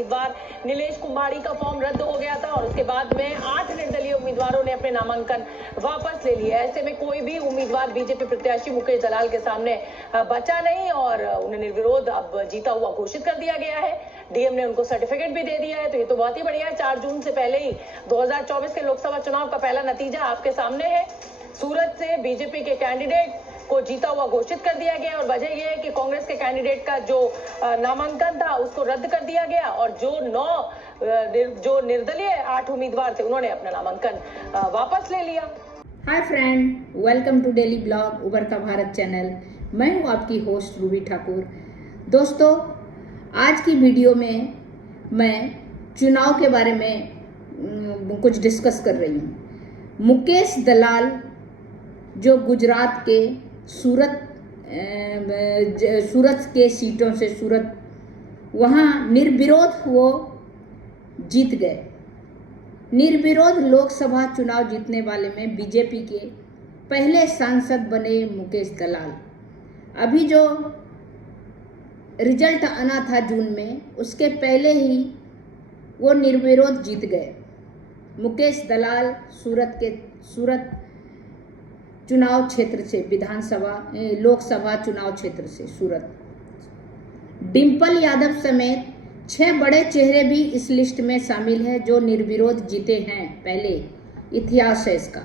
उम्मीदवार नीलेश कुम्हाड़ी का फॉर्म रद्द हो गया था और उसके बाद में 8 निर्दलीय उम्मीदवारों ने अपने नामांकन वापस ले लिया। ऐसे में कोई भी उम्मीदवार बीजेपी प्रत्याशी मुकेश दलाल के सामने बचा नहीं और उन्हें निर्विरोध अब जीता हुआ घोषित कर दिया गया है। डीएम ने उनको सर्टिफिकेट भी दे दिया है, तो ये तो बहुत ही बढ़िया है। 4 जून से पहले ही 2024 के लोकसभा चुनाव का पहला नतीजा आपके सामने है। सूरत से बीजेपी के कैंडिडेट को जीता हुआ घोषित कर दिया गया और वजह यह है कि कांग्रेस के कैंडिडेट का जो नामांकन था उसको रद्द कर दिया गया और जो निर्दलीय 8 उम्मीदवार थे उन्होंने अपना नामांकन वापस ले लिया। Hi friend, welcome to daily blog Ubharta Bharat channel. मैं हूँ आपकी होस्ट रूबी ठाकुर। दोस्तों, आज की वीडियो में मैं चुनाव के बारे में कुछ डिस्कस कर रही हूँ। मुकेश दलाल जो गुजरात के सूरत के सीटों से वहाँ निर्विरोध वो जीत गए। निर्विरोध लोकसभा चुनाव जीतने वाले में बीजेपी के पहले सांसद बने मुकेश दलाल। अभी जो रिजल्ट आना था जून में, उसके पहले ही वो निर्विरोध जीत गए। मुकेश दलाल सूरत चुनाव क्षेत्र से, लोकसभा चुनाव क्षेत्र से सूरत। डिम्पल यादव समेत 6 बड़े चेहरे भी इस लिस्ट में शामिल है जो निर्विरोध जीते हैं। पहले इतिहास है इसका।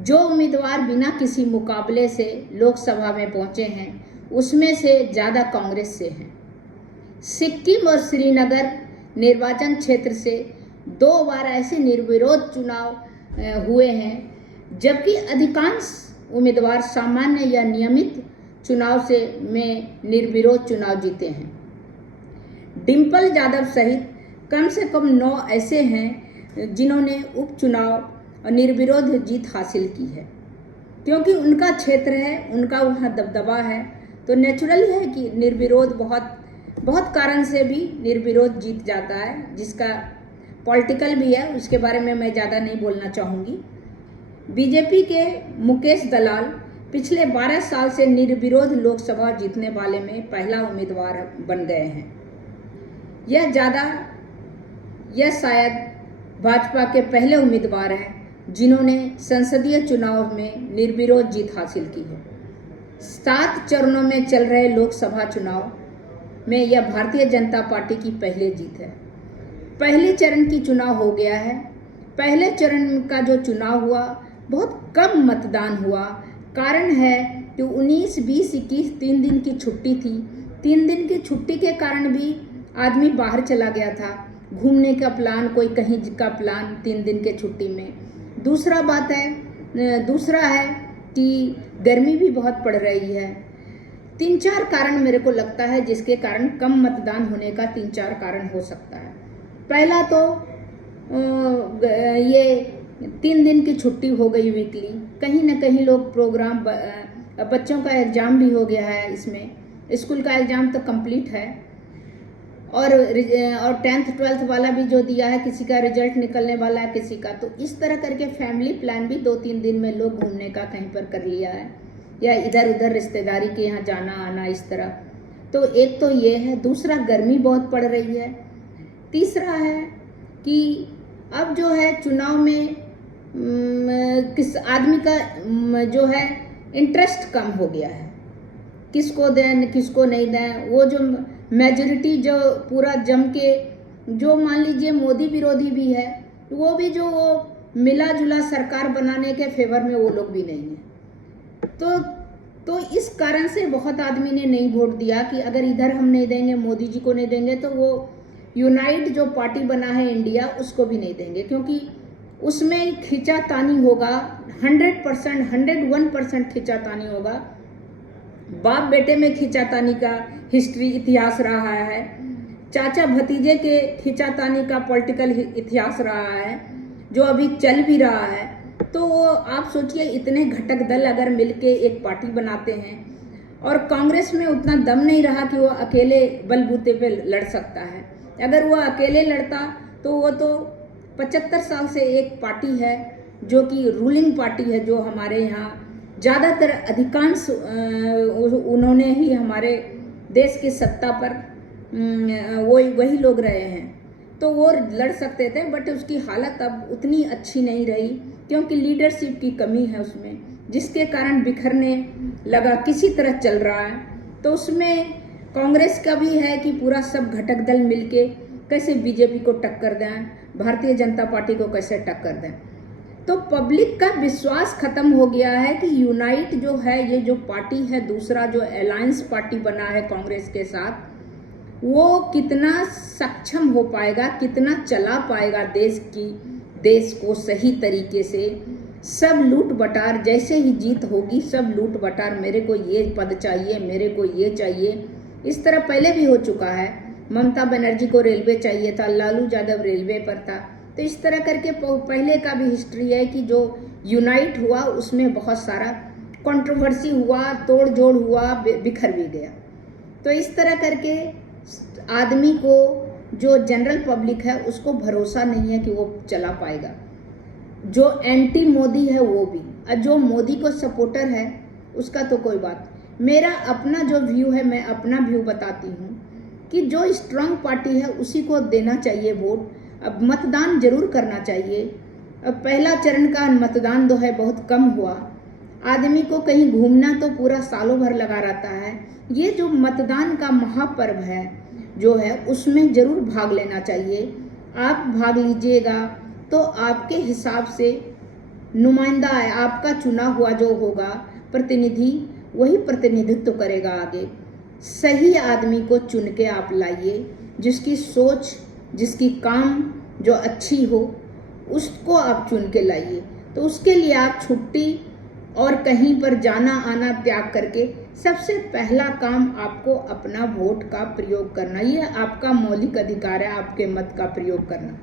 जो उम्मीदवार बिना किसी मुकाबले से लोकसभा में पहुंचे हैं उसमें से ज़्यादा कांग्रेस से हैं। सिक्किम और श्रीनगर निर्वाचन क्षेत्र से 2 बार ऐसे निर्विरोध चुनाव हुए हैं, जबकि अधिकांश उम्मीदवार सामान्य या नियमित चुनाव में निर्विरोध चुनाव जीते हैं। डिम्पल यादव सहित कम से कम 9 ऐसे हैं जिन्होंने उपचुनाव और निर्विरोध जीत हासिल की है। क्योंकि उनका क्षेत्र है, उनका वहाँ दबदबा है, तो नेचुरल है कि निर्विरोध बहुत कारण से भी निर्विरोध जीत जाता है, जिसका पॉलिटिकल भी है, उसके बारे में मैं ज़्यादा नहीं बोलना चाहूँगी। बीजेपी के मुकेश दलाल पिछले 12 साल से निर्विरोध लोकसभा जीतने वाले में पहला उम्मीदवार बन गए हैं। यह शायद भाजपा के पहले उम्मीदवार हैं जिन्होंने संसदीय चुनाव में निर्विरोध जीत हासिल की है। 7 चरणों में चल रहे लोकसभा चुनाव में यह भारतीय जनता पार्टी की पहली जीत है। पहले चरण की चुनाव हो गया है। पहले चरण का जो चुनाव हुआ बहुत कम मतदान हुआ। कारण है कि 19, 20, 21 3 दिन की छुट्टी थी। 3 दिन की छुट्टी के कारण भी आदमी बाहर चला गया था, घूमने का प्लान, कोई कहीं का प्लान 3 दिन के छुट्टी में। दूसरा है कि गर्मी भी बहुत पड़ रही है। 3-4 कारण मेरे को लगता है जिसके कारण कम मतदान होने का 3-4 कारण हो सकता है। पहला तो ये 3 दिन की छुट्टी हो गई वीकली, कहीं ना कहीं लोग प्रोग्राम, बच्चों का एग्ज़ाम भी हो गया है, इसमें स्कूल का एग्ज़ाम तो कंप्लीट है और 10th 12th वाला भी जो दिया है, किसी का रिजल्ट निकलने वाला है, किसी का। तो इस तरह करके फैमिली प्लान भी 2-3 दिन में लोग घूमने का कहीं पर कर लिया है, या इधर उधर रिश्तेदारी के यहाँ जाना आना, इस तरह। तो एक तो ये है। दूसरा, गर्मी बहुत पड़ रही है। तीसरा है कि अब जो है चुनाव में किस आदमी का जो है इंटरेस्ट कम हो गया है, किसको दें किसको नहीं दें। वो जो मेजॉरिटी जो पूरा जम के, जो मान लीजिए मोदी विरोधी भी है, वो भी जो वो मिला जुला सरकार बनाने के फेवर में वो लोग भी नहीं है। तो इस कारण से बहुत आदमी ने नहीं वोट दिया कि अगर इधर हम नहीं देंगे, मोदी जी को नहीं देंगे, तो वो यूनाइट जो पार्टी बना है इंडिया, उसको भी नहीं देंगे, क्योंकि उसमें खींचातानी होगा। 100%, 101% खींचातानी होगा। बाप बेटे में खींचातानी का हिस्ट्री, इतिहास रहा है। चाचा भतीजे के खींचातानी का पॉलिटिकल इतिहास रहा है, जो अभी चल भी रहा है। तो वो आप सोचिए, इतने घटक दल अगर मिलके एक पार्टी बनाते हैं, और कांग्रेस में उतना दम नहीं रहा कि वो अकेले बलबूते पे लड़ सकता है। अगर वो अकेले लड़ता तो वो तो 75 साल से एक पार्टी है जो कि रूलिंग पार्टी है, जो हमारे यहाँ ज़्यादातर अधिकांश उन्होंने ही हमारे देश की सत्ता पर वही लोग रहे हैं, तो वो लड़ सकते थे, बट उसकी हालत अब उतनी अच्छी नहीं रही क्योंकि लीडरशिप की कमी है उसमें, जिसके कारण बिखरने लगा, किसी तरह चल रहा है। तो उसमें कांग्रेस का भी है कि पूरा सब घटक दल मिलके कैसे बीजेपी को टक्कर दें, भारतीय जनता पार्टी को कैसे टक्कर दें। तो पब्लिक का विश्वास खत्म हो गया है कि यूनाइट जो है, ये जो पार्टी है, दूसरा जो अलायंस पार्टी बना है कांग्रेस के साथ, वो कितना सक्षम हो पाएगा, कितना चला पाएगा देश को सही तरीके से। सब लूट बटार, जैसे ही जीत होगी सब लूट बटार, मेरे को ये पद चाहिए, मेरे को ये चाहिए, इस तरह पहले भी हो चुका है। ममता बनर्जी को रेलवे चाहिए था, लालू यादव रेलवे पर था, तो इस तरह करके पहले का भी हिस्ट्री है कि जो यूनाइट हुआ उसमें बहुत सारा कंट्रोवर्सी हुआ, तोड़ जोड़ हुआ, बिखर भी गया। तो इस तरह करके आदमी को, जो जनरल पब्लिक है, उसको भरोसा नहीं है कि वो चला पाएगा। जो एंटी मोदी है वो भी, और जो मोदी को सपोर्टर है उसका तो कोई बात। मेरा अपना जो व्यू है, मैं अपना व्यू बताती हूँ कि जो स्ट्रांग पार्टी है उसी को देना चाहिए वोट। अब मतदान जरूर करना चाहिए। अब पहला चरण का मतदान जो है बहुत कम हुआ। आदमी को कहीं घूमना तो पूरा सालों भर लगा रहता है। ये जो मतदान का महापर्व है जो है, उसमें जरूर भाग लेना चाहिए। आप भाग लीजिएगा तो आपके हिसाब से नुमाइंदा है, आपका चुना हुआ जो होगा प्रतिनिधि, वही प्रतिनिधित्व करेगा आगे। सही आदमी को चुन के आप लाइए, जिसकी सोच, जिसकी काम जो अच्छी हो, उसको आप चुन के लाइए। तो उसके लिए आप छुट्टी और कहीं पर जाना आना त्याग करके सबसे पहला काम आपको अपना वोट का प्रयोग करना। ये आपका मौलिक अधिकार है, आपके मत का प्रयोग करना।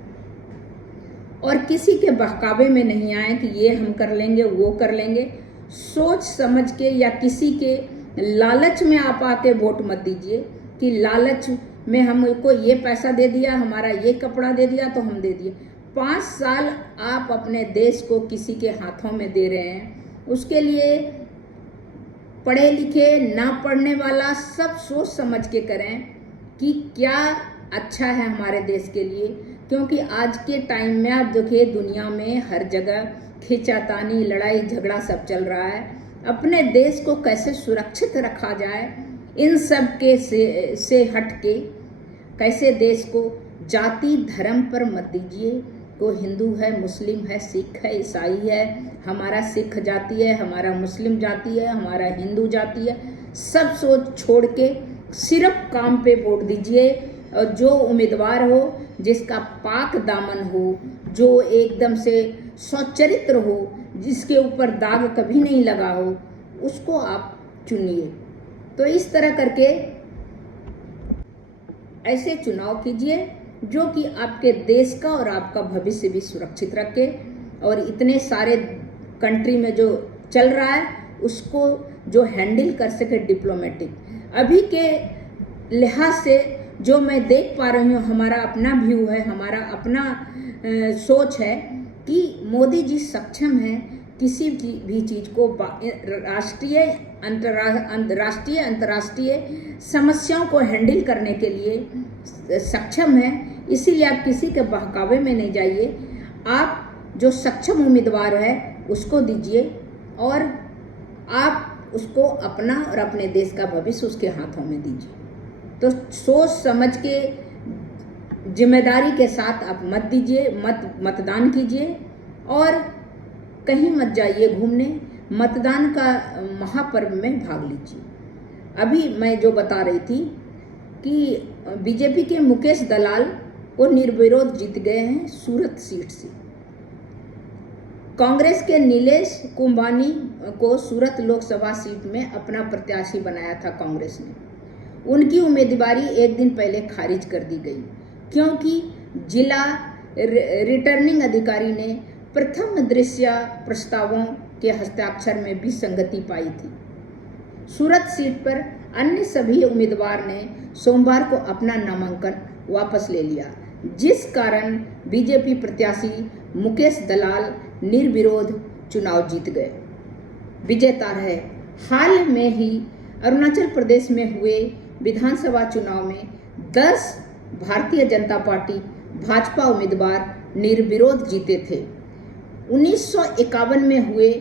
और किसी के बहकावे में नहीं आए कि ये हम कर लेंगे, वो कर लेंगे। सोच समझ के या किसी के लालच में आप आके वोट मत दीजिए कि लालच में हमको ये पैसा दे दिया, हमारा ये कपड़ा दे दिया तो हम दे दिए। 5 साल आप अपने देश को किसी के हाथों में दे रहे हैं। उसके लिए पढ़े लिखे, ना पढ़ने वाला, सब सोच समझ के करें कि क्या अच्छा है हमारे देश के लिए। क्योंकि आज के टाइम में आप देखिए, दुनिया में हर जगह खींचातानी, लड़ाई झगड़ा सब चल रहा है। अपने देश को कैसे सुरक्षित रखा जाए, इन सब के से हट के कैसे देश को जाति धर्म पर मत दीजिए। को हिंदू है, मुस्लिम है, सिख है, ईसाई है, हमारा सिख जाति है, हमारा मुस्लिम जाति है, हमारा हिंदू जाति है, सब सोच छोड़ के सिर्फ काम पे वोट दीजिए। और जो उम्मीदवार हो, जिसका पाक दामन हो, जो एकदम से सच्चरित्र हो, जिसके ऊपर दाग कभी नहीं लगा हो, उसको आप चुनिए। तो इस तरह करके ऐसे चुनाव कीजिए जो कि आपके देश का और आपका भविष्य भी सुरक्षित रखे। और इतने सारे कंट्री में जो चल रहा है उसको जो हैंडल कर सके डिप्लोमेटिक। अभी के लिहाज से जो मैं देख पा रही हूँ, हमारा अपना व्यू है, हमारा अपना सोच है कि मोदी जी सक्षम है किसी भी चीज़ को राष्ट्रीय अंतर्राष्ट्रीय समस्याओं को हैंडल करने के लिए सक्षम है। इसीलिए आप किसी के बहकावे में नहीं जाइए। आप जो सक्षम उम्मीदवार है उसको दीजिए और आप उसको अपना और अपने देश का भविष्य उसके हाथों में दीजिए। तो सोच समझ के जिम्मेदारी के साथ आप मत दीजिए, मतदान कीजिए और कहीं मत जाइए घूमने। मतदान का महापर्व में भाग लीजिए। अभी मैं जो बता रही थी कि बीजेपी के मुकेश दलाल वो निर्विरोध जीत गए हैं सूरत सीट से। कांग्रेस के नीलेश कुंभानी को सूरत लोकसभा सीट में अपना प्रत्याशी बनाया था कांग्रेस ने। उनकी उम्मीदवारी एक दिन पहले खारिज कर दी गई क्योंकि जिला रिटर्निंग अधिकारी ने प्रथम दृश्य प्रस्तावों के हस्ताक्षर में भी संगति पाई थी। सूरत सीट पर अन्य सभी उम्मीदवार ने सोमवार को अपना नामांकन वापस ले लिया, जिस कारण बीजेपी प्रत्याशी मुकेश दलाल निर्विरोध चुनाव जीत गए, विजेता रहे। हाल में ही अरुणाचल प्रदेश में हुए विधानसभा चुनाव में 10 भारतीय जनता पार्टी भाजपा उम्मीदवार निर्विरोध जीते थे। 1951 में हुए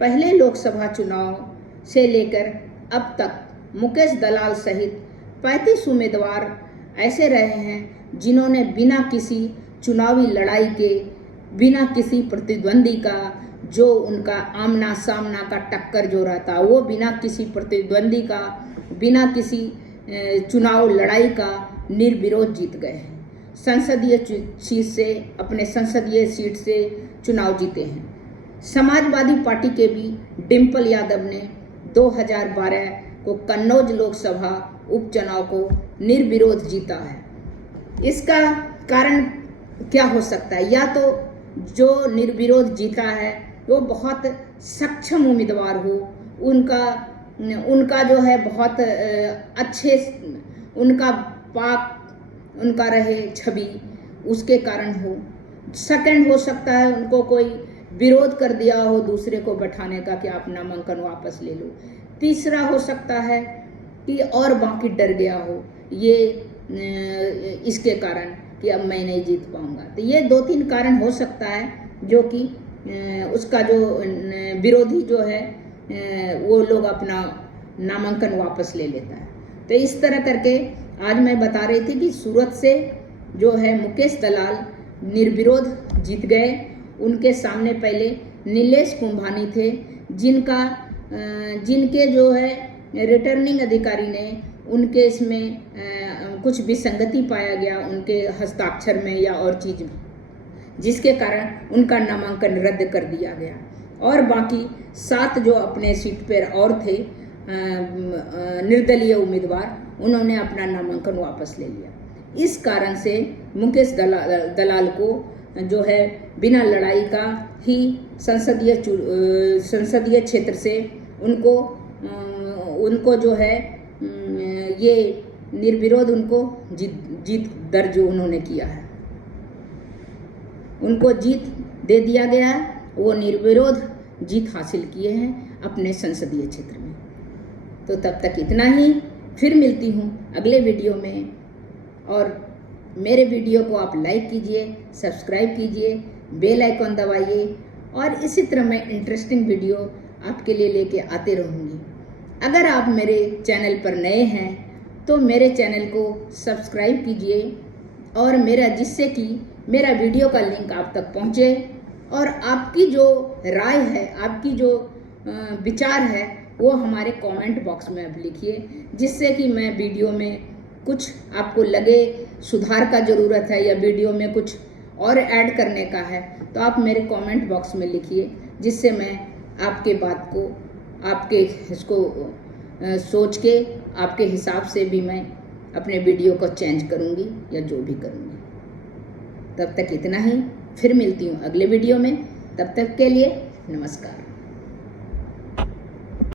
पहले लोकसभा चुनाव से लेकर अब तक मुकेश दलाल सहित 35 उम्मीदवार ऐसे रहे हैं जिन्होंने बिना किसी चुनावी लड़ाई के, बिना किसी प्रतिद्वंदी का, जो उनका आमना सामना का टक्कर जो रहता वो बिना किसी प्रतिद्वंदी का, बिना किसी चुनाव लड़ाई का निर्विरोध जीत गए हैं। संसदीय सीट से, अपने संसदीय सीट से चुनाव जीते हैं। समाजवादी पार्टी के भी डिम्पल यादव ने 2012 को कन्नौज लोकसभा उपचुनाव को निर्विरोध जीता है। इसका कारण क्या हो सकता है? या तो जो निर्विरोध जीता है वो बहुत सक्षम उम्मीदवार हो, उनका जो है बहुत अच्छे, उनका रहे छवि, उसके कारण हो। सेकंड हो सकता है उनको कोई विरोध कर दिया हो दूसरे को बैठाने का कि आप नामांकन वापस ले लो। तीसरा हो सकता है कि और बाकी डर गया हो ये इसके कारण कि अब मैं नहीं जीत पाऊंगा। तो ये 2-3 कारण हो सकता है जो कि उसका जो विरोधी जो है वो लोग अपना नामांकन वापस ले लेता है। तो इस तरह करके आज मैं बता रही थी कि सूरत से जो है मुकेश दलाल निर्विरोध जीत गए। उनके सामने पहले नीलेश कुंभानी थे, जिनके जो है रिटर्निंग अधिकारी ने उनके इसमें कुछ विसंगति पाया गया उनके हस्ताक्षर में या और चीज में, जिसके कारण उनका नामांकन रद्द कर दिया गया। और बाकी 7 जो अपने सीट पर और थे निर्दलीय उम्मीदवार, उन्होंने अपना नामांकन वापस ले लिया। इस कारण से मुकेश दलाल को जो है बिना लड़ाई का ही संसदीय क्षेत्र से उनको जो है ये निर्विरोध उनको जीत दर्ज उन्होंने किया है, उनको जीत दे दिया गया है। वो निर्विरोध जीत हासिल किए हैं अपने संसदीय क्षेत्र में। तो तब तक इतना ही, फिर मिलती हूँ अगले वीडियो में। और मेरे वीडियो को आप लाइक कीजिए, सब्सक्राइब कीजिए, बेल आइकॉन दबाइए और इसी तरह मैं इंटरेस्टिंग वीडियो आपके लिए लेके आते रहूँगी। अगर आप मेरे चैनल पर नए हैं तो मेरे चैनल को सब्सक्राइब कीजिए और जिससे कि मेरा वीडियो का लिंक आप तक पहुँचे और आपकी जो राय है, आपकी जो विचार है वो हमारे कमेंट बॉक्स में आप लिखिए, जिससे कि मैं वीडियो में कुछ आपको लगे सुधार का ज़रूरत है या वीडियो में कुछ और ऐड करने का है तो आप मेरे कमेंट बॉक्स में लिखिए, जिससे मैं आपके बात को, आपके इसको सोच के आपके हिसाब से भी मैं अपने वीडियो को चेंज करूँगी या जो भी करूँगी। तब तक इतना ही, फिर मिलती हूँ अगले वीडियो में। तब तक के लिए नमस्कार।